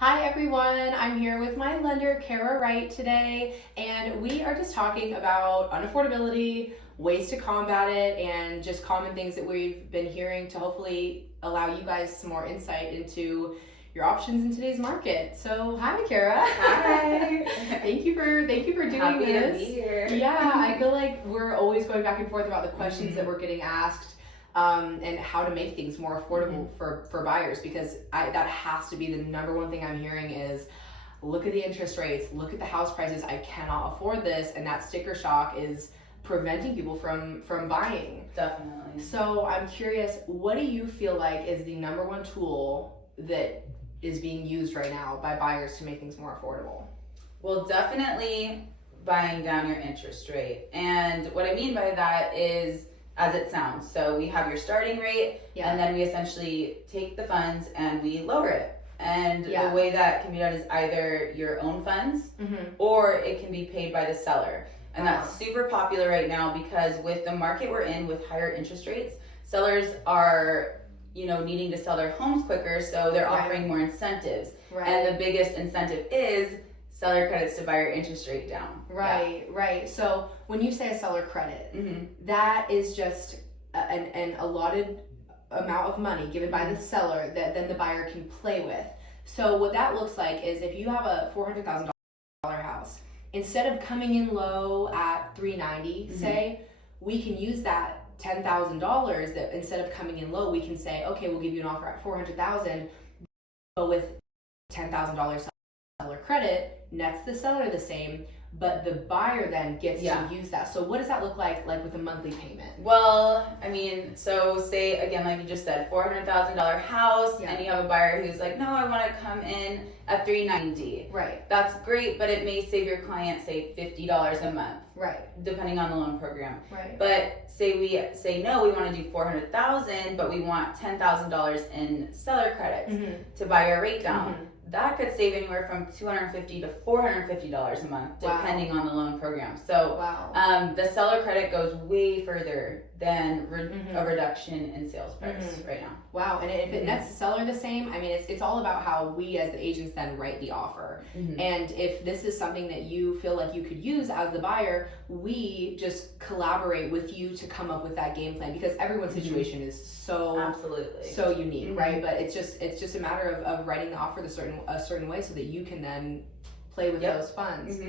Hi everyone, I'm here with my lender, Wright, today, and we are just talking about unaffordability, ways to combat it, and just common things that we've been hearing to hopefully allow you guys some more insight into your options in today's market. So, hi, Kara. Hi. Thank you for doing Happy this. to be here. Yeah, I feel like we're always going back and forth about the questions that we're getting asked. And how to make things more affordable for buyers, because that has to be the number one thing I'm hearing is look at the interest rates, look at the house prices, I cannot afford this, and that sticker shock is preventing people from buying. Definitely. So I'm curious, what do you feel like is the number one tool that is being used right now by buyers to make things more affordable? Well, definitely buying down your interest rate. And what I mean by that is as it sounds. So we have your starting rate, and then we essentially take the funds and we lower it. And the way that can be done is either your own funds or it can be paid by the seller. And that's super popular right now because with the market we're in with higher interest rates, sellers are, needing to sell their homes quicker, so they're offering more incentives. And the biggest incentive is seller credits to buy your interest rate down. Right. So when you say a seller credit, that is just an allotted amount of money given by the seller that then the buyer can play with. So what that looks like is if you have a $400,000 house, instead of coming in low at $390,000, say, we can use that $10,000 that instead of coming in low, we can say, okay, we'll give you an offer at $400,000, but with $10,000 seller credit, nets the seller the same, but the buyer then gets to use that. So what does that look like with a monthly payment? Well, so say again, like you just said, $400,000 house, and you have a buyer who's like, no, I want to come in at $390,000. Right. That's great, but it may save your client, say, $50 a month. Right. Depending on the loan program. Right. But say we say no, we want to do $400,000, but we want $10,000 in seller credits to buy our rate down. That could save anywhere from $250 to $450 a month, depending on the loan program. So the seller credit goes way further than a reduction in sales price right now. Wow, and if it nets the seller the same, it's all about how we as the agents then write the offer. And if this is something that you feel like you could use as the buyer, we just collaborate with you to come up with that game plan, because everyone's situation is so unique, right? But it's just a matter of writing the offer a certain way so that you can then play with those funds.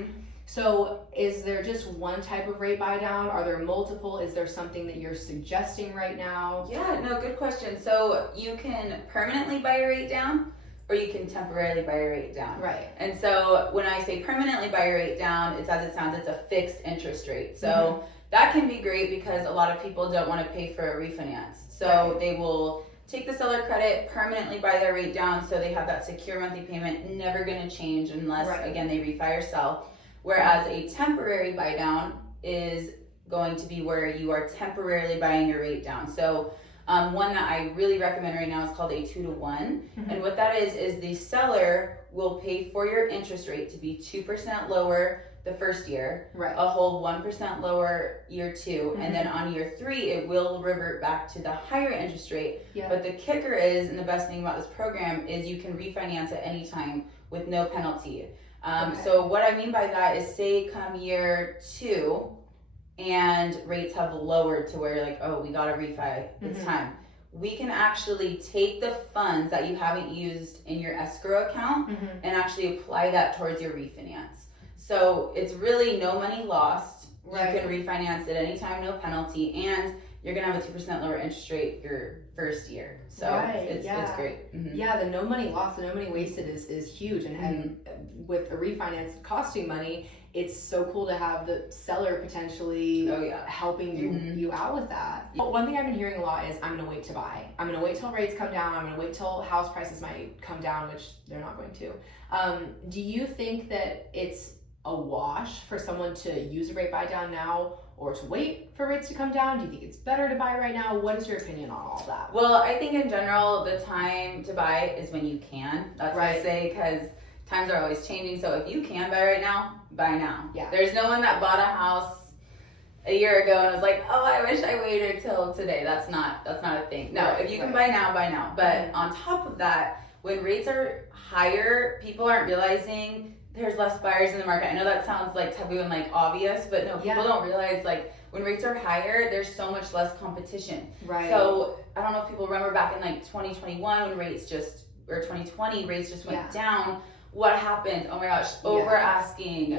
So is there just one type of rate buy down? Are there multiple? Is there something that you're suggesting right now? Yeah, no, good question. So you can permanently buy a rate down, or you can temporarily buy a rate down. Right. And so when I say permanently buy a rate down, it's as it sounds, it's a fixed interest rate. So that can be great because a lot of people don't want to pay for a refinance. So they will take the seller credit, permanently buy their rate down, so they have that secure monthly payment, never going to change unless, again, they refi or sell. Whereas a temporary buy down is going to be where you are temporarily buying your rate down. So one that I really recommend right now is called a 2-to-1. And what that is the seller will pay for your interest rate to be 2% lower the first year, a whole 1% lower year 2, and then on year 3 it will revert back to the higher interest rate. But the kicker is, and the best thing about this program is, you can refinance at any time with no penalty. So what I mean by that is, say come year 2 and rates have lowered to where you're like, oh, we got to refi, it's time. We can actually take the funds that you haven't used in your escrow account and actually apply that towards your refinance. So it's really no money lost. You can refinance at any time, no penalty, and you're going to have a 2% lower interest rate your first year. So it's great. Yeah, the no money lost, the no money wasted is huge. And with a refinance costing money, it's so cool to have the seller potentially helping you out with that. One thing I've been hearing a lot is, I'm going to wait to buy. I'm going to wait till rates come down. I'm going to wait till house prices might come down, which they're not going to. Do you think that it's a wash for someone to use a rate buy down now, or to wait for rates to come down? Do you think it's better to buy right now? What is your opinion on all that? Well, I think in general, the time to buy is when you can. That's what I say, because times are always changing. So if you can buy right now, buy now. Yeah. There's no one that bought a house a year ago and was like, oh, I wish I waited till today. That's not a thing. No, if you can buy now, buy now. But on top of that, when rates are higher, people aren't realizing there's less buyers in the market. I know that sounds like taboo and like obvious, but no, people don't realize like when rates are higher, there's so much less competition. Right. So I don't know if people remember back in like 2021 when rates just, or 2020, rates just went down. What happened? Oh my gosh, over asking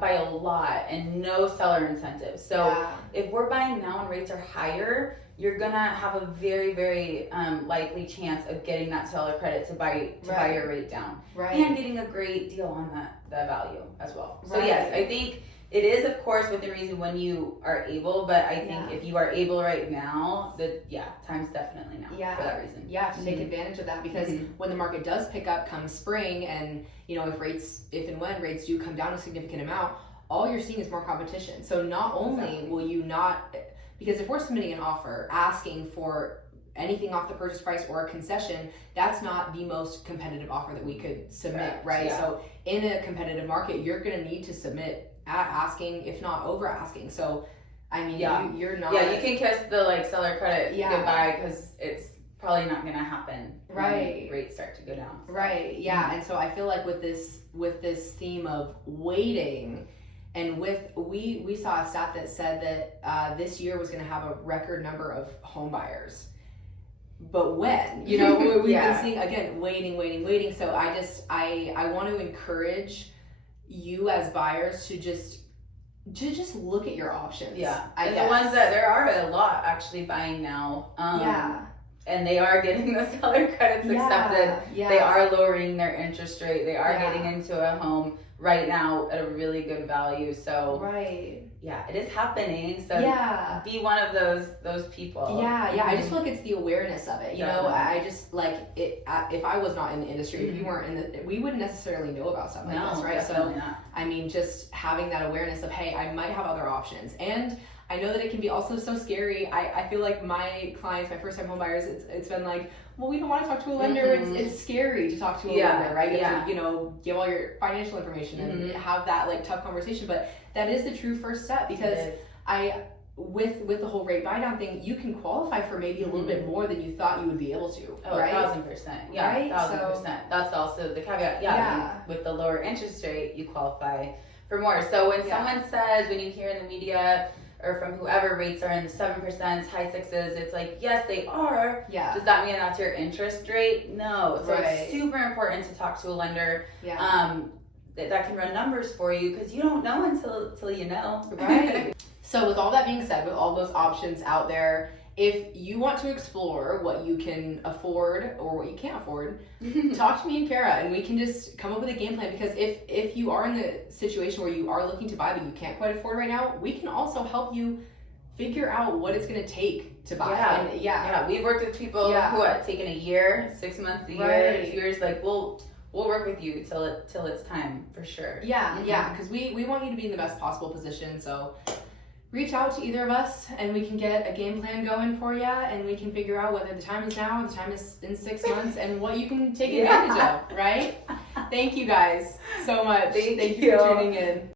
by a lot and no seller incentives. So if we're buying now and rates are higher, you're gonna have a very, very likely chance of getting that seller credit to buy your rate down, and getting a great deal on that value as well. So yes, I think it is, of course, within reason when you are able, but I think if you are able right now, time's definitely now for that reason. Yeah, to take advantage of that, because when the market does pick up come spring, and you know, if and when rates do come down a significant amount, all you're seeing is more competition. So not only will you not, because if we're submitting an offer asking for anything off the purchase price or a concession, that's not the most competitive offer that we could submit, right? So in a competitive market, you're going to need to submit at asking, if not over asking. So I mean, you're not. Yeah, you can kiss the like seller credit goodbye, because it's probably not going to happen. When rates start to go down. So. Right. Yeah. And so I feel like with this theme of waiting, and we saw a stat that said that this year was going to have a record number of home buyers. But when, you know, we've been seeing, again, waiting. So I want to encourage you as buyers to just look at your options. Yeah. And the ones that there are a lot actually buying now. And they are getting the seller credits accepted. Yeah. They are lowering their interest rate. They are getting into a home right now at a really good value. So it is happening. So be one of those people. I just feel like it's the awareness of it. You know, I just like it. If I was not in the industry, if you weren't we wouldn't necessarily know about stuff like this, right? So not. I mean, just having that awareness of, hey, I might have other options. And I know that it can be also so scary. I feel like my clients, my first time home buyers, it's been like, well, we don't want to talk to a lender. It's scary to talk to a lender, right? You have to, you know, give all your financial information and have that like tough conversation. But that is the true first step, because with the whole rate buy down thing, you can qualify for maybe a little bit more than you thought you would be able to. Oh, right? 1,000%. Yeah, right? 1,000%. That's also the caveat. Yeah. With the lower interest rate, you qualify for more. So when someone says, when you hear in the media or from whoever, rates are in the 7%, high 6s, it's like, yes, they are. Yeah. Does that mean that's your interest rate? No. So it's super important to talk to a lender. That can run numbers for you, because you don't know until you know. Right. So with all that being said, with all those options out there, if you want to explore what you can afford or what you can't afford, talk to me and Kara, and we can just come up with a game plan. Because if you are in the situation where you are looking to buy but you can't quite afford right now, we can also help you figure out what it's going to take to buy. We've worked with people who have taken a year, 6 months, a year, 2 years. Like we'll work with you till it's time, for sure. Because we want you to be in the best possible position. So reach out to either of us, and we can get a game plan going for you, and we can figure out whether the time is now or the time is in 6 months, and what you can take advantage of, right? Thank you guys so much. Thank you for tuning in.